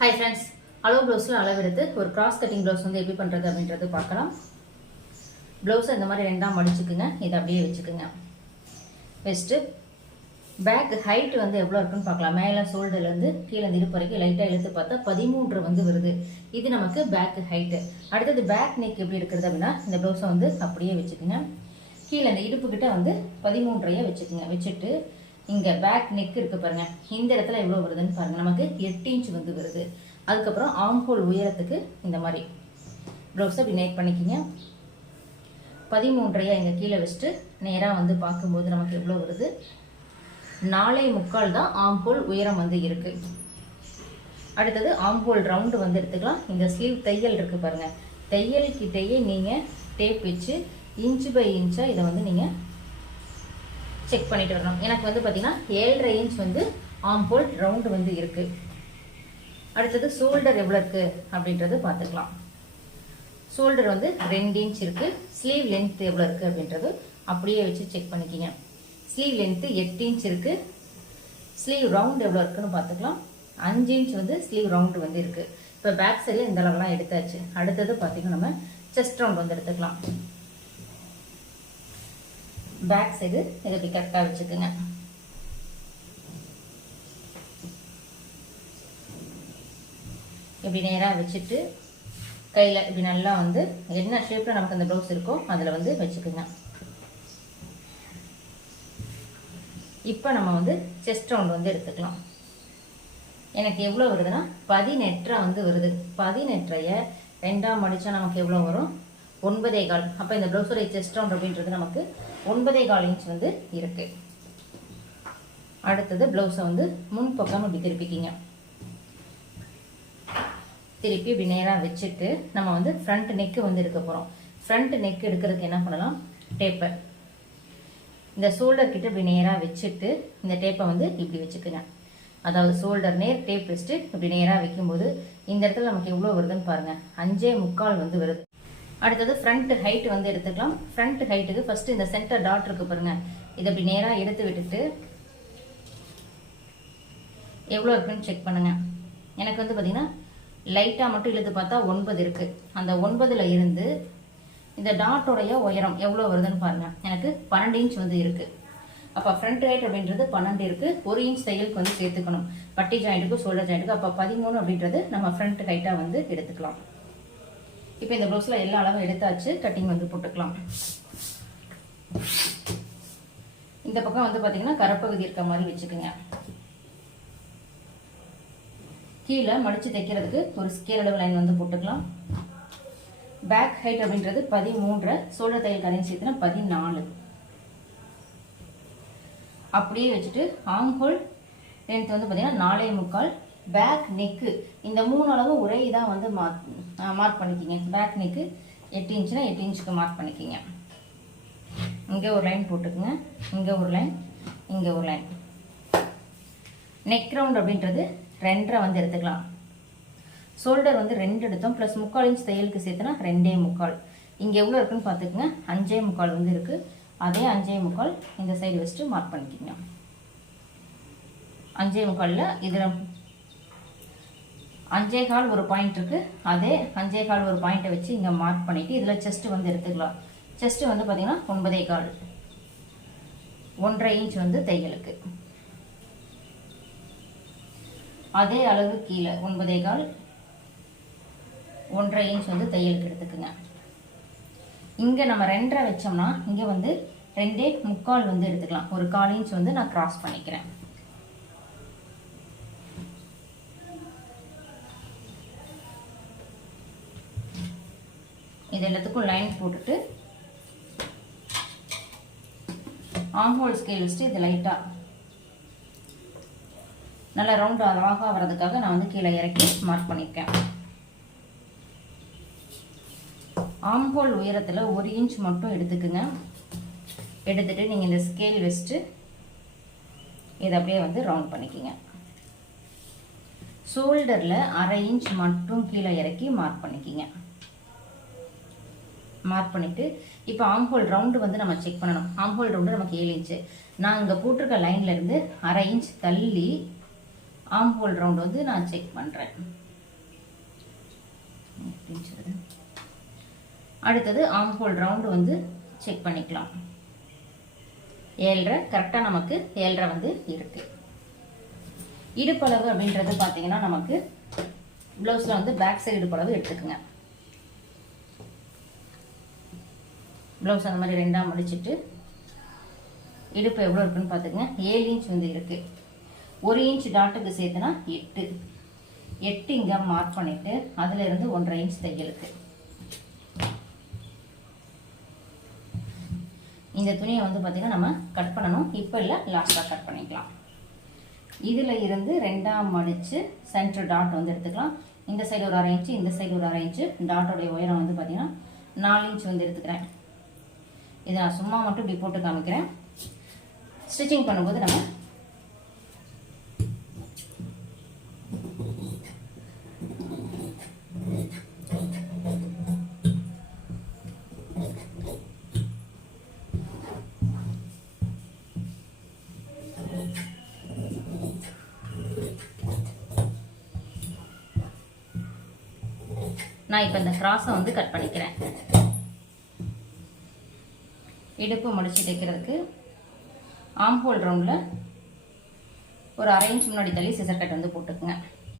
Hi friends அளவு ப்ளவுஸில் அளவெடுத்து ஒரு கிராஸ் கட்டிங் ப்ளவுஸ் வந்து எப்படி பண்ணுறது அப்படின்றது பார்க்கலாம். ப்ளவுஸை இந்த மாதிரி ரெண்டாம் மடிச்சுக்குங்க. இதை அப்படியே வச்சுக்குங்க. வச்சுட்டு பேக் ஹைட் வந்து எவ்வளோ இருக்குன்னு பார்க்கலாம். மேலே ஷோல்டர்லேருந்து கீழே இந்த இடுப்பு வரைக்கும் லைட்டாக இழுத்து பார்த்தா பதிமூன்று வந்து வருது. இது நமக்கு பேக் ஹைட்டு அடுத்தது பேக் நெக் எப்படி இருக்கிறது அப்படின்னா இந்த ப்ளவுஸை வந்து அப்படியே வச்சுக்குங்க. கீழே இந்த இடுப்புக்கிட்ட வந்து பதிமூன்றையே வச்சுக்குங்க. வச்சுட்டு இங்கே பேக் நெக் இருக்குது பாருங்கள் இந்த இடத்துல எவ்வளோ வருதுன்னு பாருங்கள் நமக்கு எட்டு இன்ச் வந்து வருது. அதுக்கப்புறம் ஆம்ஹோல் உயரத்துக்கு இந்த மாதிரி. ப்ளவுஸை இப்படி நெக் பண்ணிக்கிங்க. பதிமூன்றையாக இங்கே கீழே வச்சுட்டு நேராக வந்து பார்க்கும்போது நமக்கு எவ்வளோ வருது? நாலே முக்கால் தான் ஆம்ஹோல் உயரம் வந்து இருக்கு. அடுத்தது ஆம்ஹோல் ரவுண்டு வந்து எடுத்துக்கலாம். இந்த ஸ்லீவ் தையல் இருக்குது பாருங்கள் தையல்கிட்டேயே நீங்கள் டேப் வச்சு இன்ச் பை இன்ச்சாக இதை வந்து நீங்கள் செக் பண்ணிட்டு வரணும். எனக்கு வந்து பார்த்தீங்கன்னா ஏழரை இன்ச் வந்து ஆம்போல் ரவுண்டு வந்து இருக்குது அடுத்தது ஷோல்டர் எவ்வளோ இருக்குது அப்படின்றது பார்த்துக்கலாம். ஷோல்டர் வந்து ரெண்டு இன்ச் இருக்குது ஸ்லீவ் லென்த் எவ்வளோ இருக்குது அப்படின்றது அப்படியே வச்சு செக் பண்ணிக்கிங்க. ஸ்லீவ் லென்த்து எட்டு இன்ச் இருக்குது ஸ்லீவ் ரவுண்ட் எவ்வளோ இருக்குன்னு பார்த்துக்கலாம். அஞ்சு இன்ச் வந்து ஸ்லீவ் ரவுண்டு வந்து இருக்குது இப்போ பேக் சைடில் இந்த அளவுலாம் எடுத்தாச்சு. அடுத்தது பார்த்திங்கன்னா நம்ம செஸ்ட் ரவுண்ட் வந்து எடுத்துக்கலாம். பேக் சைடு இதை இப்படி கரெக்டாக வச்சுக்கோங்க. இப்படி நேராக வச்சுட்டு கையில் இப்படி நல்லா வந்து என்ன ஷேப்பில் நமக்கு அந்த ப்ளவுஸ் இருக்கோ அதில் வந்து வச்சுக்கோங்க. இப்போ நம்ம வந்து செஸ்ட் ரவுண்ட் வந்து எடுத்துக்கலாம். எனக்கு எவ்வளோ வருதுன்னா பதினெட்டரை வந்து வருது. பதினெட்டரைய ரெண்டாம் மடித்தா நமக்கு எவ்வளோ வரும்? ஒன்பதே கால். அப்போ இந்த ப்ளவுஸுடைய செஸ்ட் ரவுண்ட் அப்படின்றது நமக்கு ஒன்பதே கால் இன்ச் வந்து இருக்குது அடுத்தது ப்ளவுஸை வந்து முன்பக்கம் இப்படி திருப்பிக்கிங்க. திருப்பி இப்படி நேராக வச்சுட்டு நம்ம வந்து ஃப்ரண்ட் நெக்கு வந்து எடுக்க போகிறோம் ஃப்ரண்ட் நெக் எடுக்கிறதுக்கு என்ன பண்ணலாம்? டேப்பை இந்த ஷோல்டர் கிட்ட இப்படி நேராக வச்சுட்டு இந்த டேப்பை வந்து இப்படி வச்சுக்கோங்க. அதாவது ஷோல்டர் நேர் டேப் வச்சுட்டு இப்படி நேராக வைக்கும்போது இந்த இடத்துல நமக்கு எவ்வளோ வருதுன்னு பாருங்கள் அஞ்சே முக்கால் வந்து வருது. அடுத்தது ஃப்ரண்ட் ஹைட் வந்து எடுத்துக்கலாம். ஃப்ரண்ட் ஹைட்டுக்கு ஃபஸ்ட்டு இந்த சென்டர் டாட் இருக்குது பாருங்கள் இதை அப்படி நேராக எடுத்து விட்டுட்டு எவ்வளோ இருக்குன்னு செக் பண்ணுங்கள் எனக்கு வந்து பார்த்திங்கன்னா லைட்டாக மட்டும் இழுத்து பார்த்தா ஒன்பது இருக்குது அந்த ஒன்பதில் இருந்து இந்த டாட்டோடைய உயரம் எவ்வளோ வருதுன்னு பாருங்கள் எனக்கு பன்னெண்டு இன்ச் வந்து இருக்குது அப்போ ஃப்ரண்ட் ஹைட் அப்படின்றது பன்னெண்டு இருக்குது ஒரு இன்ச் தையலுக்கு வந்து சேர்த்துக்கணும். பட்டி ஜாயிண்ட்டுக்கு ஷோல்டர் ஜாயிண்ட்டுக்கு அப்போ பதிமூணு அப்படின்றது நம்ம ஃப்ரண்ட் ஹைட்டாக வந்து எடுத்துக்கலாம். இப்போ இந்த ப்ளவுஸில் எல்லா அளவும் எடுத்தாச்சு கட்டிங் வந்து போட்டுக்கலாம். இந்த பக்கம் வந்து பார்த்தீங்கன்னா கரப்பகுதி இருக்க மாதிரி வச்சுக்கோங்க. கீழே மடித்து தைக்கிறதுக்கு ஒரு ஸ்கேல் அளவு லைன் வந்து போட்டுக்கலாம். பேக் ஹைட் அப்படின்றது பதிமூன்று சோழ தையல் கதையும் சேர்த்துனா பதினாலு. அப்படியே வச்சுட்டு ஆம்ஹோல் லென்த் வந்து பார்த்தீங்கன்னா நாலே முக்கால் பேக் நெக்கு இந்த மூணு அளவு ஒரே இதாக வந்து மார்க் மார்க் பண்ணிக்கிங்க. பேக் நெக்கு எட்டு இன்ச்சுனா எட்டு இன்ச்சுக்கு மார்க் பண்ணிக்கிங்க. இங்கே ஒரு லைன் போட்டுக்குங்க. இங்கே ஒரு லைன் இங்கே ஒரு லைன் நெக் ரவுண்ட் அப்படின்றது ரெண்டரை வந்து எடுத்துக்கலாம். ஷோல்டர் வந்து ரெண்டு எடுத்தோம். ப்ளஸ் முக்கால் இன்ச் தையலுக்கு சேர்த்துனா ரெண்டே முக்கால். இங்கே எவ்வளோ இருக்குன்னு பார்த்துக்குங்க. அஞ்சே முக்கால் வந்து இருக்குது அதே அஞ்சே முக்கால் இந்த சைடு வச்சுட்டு மார்க் பண்ணிக்கிங்க. அஞ்சே முக்காலில் இதில் அஞ்சே கால் ஒரு பாயிண்ட் இருக்கு. அதே அஞ்சே கால் ஒரு பாயிண்ட்டை வச்சு இங்கே மார்க் பண்ணிட்டு இதில் செஸ்ட் வந்து எடுத்துக்கலாம். செஸ்ட் வந்து பார்த்தீங்கன்னா ஒன்பதே கால். ஒன்றரை இன்ச் வந்து தையலுக்கு. அதே அளவு கீழே ஒன்பதே கால். ஒன்றரை இன்ச் வந்து தையலுக்கு எடுத்துக்குங்க. இங்கே நம்ம ரெண்டரை வச்சோம்னா இங்கே வந்து ரெண்டே முக்கால் வந்து எடுத்துக்கலாம். ஒரு கால் இன்ச் வந்து நான் கிராஸ் பண்ணிக்கிறேன். இது எல்லாத்துக்கும் லைன் போட்டுட்டு ஆம்ஹோல் ஸ்கேல் வச்சுட்டு இது லைட்டாக நல்லா ரவுண்ட் அழகாக வர்றதுக்காக நான் வந்து கீழே இறக்கி மார்க் பண்ணியிருக்கேன் ஆம்ஹோல் உயரத்தில் ஒரு இன்ச் மட்டும் எடுத்துக்குங்க. எடுத்துட்டு நீங்கள் இந்த ஸ்கேல் வச்சுட்டு இதை அப்படியே வந்து ரவுண்ட் பண்ணிக்கிங்க. ஷோல்டரில் அரை இன்ச் மட்டும் கீழே இறக்கி மார்க் பண்ணிக்கிங்க. மார்க் பண்ணிவிட்டு இப்போ ஆம்ஹோல் ரவுண்டு வந்து நம்ம செக் பண்ணணும். ஆம்ஹோல் ரவுண்டு நமக்கு ஏழு இன்ச்சு நான் இங்கே போட்டிருக்க லைன்லேருந்து அரை இன்ச் தள்ளி ஆம்ஹோல் ரவுண்டு வந்து நான் செக் பண்ணுறேன் அடுத்தது ஆம்ஹோல் ரவுண்டு வந்து செக் பண்ணிக்கலாம். ஏழரை கரெக்டாக நமக்கு ஏழரை வந்து இருக்குது இடுப்பளவு அப்படின்றது பார்த்தீங்கன்னா நமக்கு ப்ளவுஸில் வந்து பேக் சைடு இடுப்பளவு எடுத்துக்கோங்க. ப்ளவுஸ் அந்த மாதிரி ரெண்டாக முடிச்சுட்டு இடுப்பு எவ்வளோ இருக்குன்னு பார்த்துக்கங்க. ஏழு இன்ச் வந்து இருக்குது ஒரு இன்ச் டாட்டுக்கு சேர்த்துனா எட்டு. எட்டு இங்கே மார்க் பண்ணிவிட்டு அதிலிருந்து ஒன்றரை இன்ச் தையலுக்கு. இந்த துணியை வந்து பார்த்திங்கன்னா நம்ம கட் பண்ணணும். இப்போ இல்லை லாஸ்ட்டாக கட் பண்ணிக்கலாம். இதில் இருந்து ரெண்டாம் மடித்து சென்டர் டாட் வந்து எடுத்துக்கலாம். இந்த சைடு ஒரு அரை இன்ச்சு இந்த சைடு ஒரு அரை இன்ச்சு டாட்டோடைய உயரம் வந்து பார்த்திங்கன்னா நாலு இன்ச் வந்து எடுத்துக்கிறேன். இதை நான் சும்மா மட்டும் இப்படி போட்டு காமிக்கிறேன். ஸ்டிச்சிங் பண்ணும்போது நம்ம நான் இப்போ இந்த கிராஸை வந்து கட் பண்ணிக்கிறேன். இடுப்பு மடிச்சு தைக்கிறதுக்கு ஆம் ஹோல் ரவுண்டில் ஒரு அரை இன்ச் முன்னாடி தள்ளி சிசர் கட் வந்து போட்டுக்குங்க.